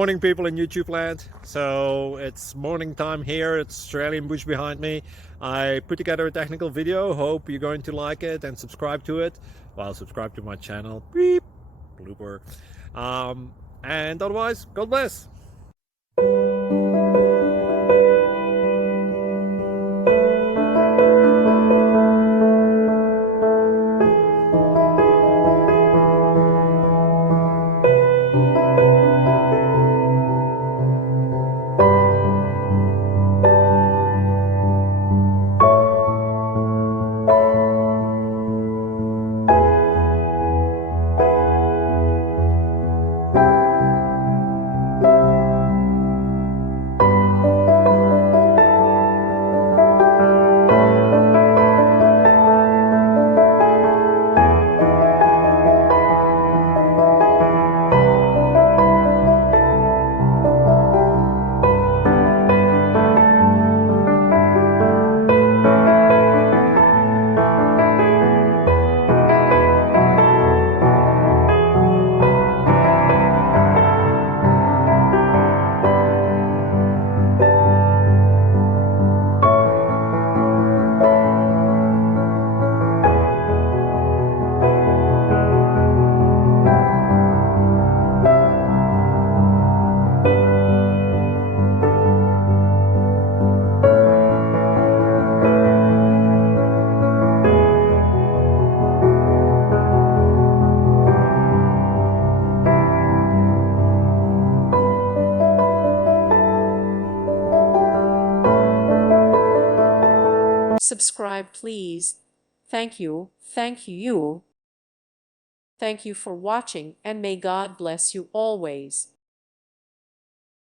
Morning, people in YouTube land. So it's morning time here. It's Australian bush behind me. I put together a technical video. Hope you're going to like it and subscribe to it. Well, subscribe to my channel. Beep. Blooper. And otherwise, God bless. Subscribe, please. Thank you. Thank you. Thank you for watching, and may God bless you always.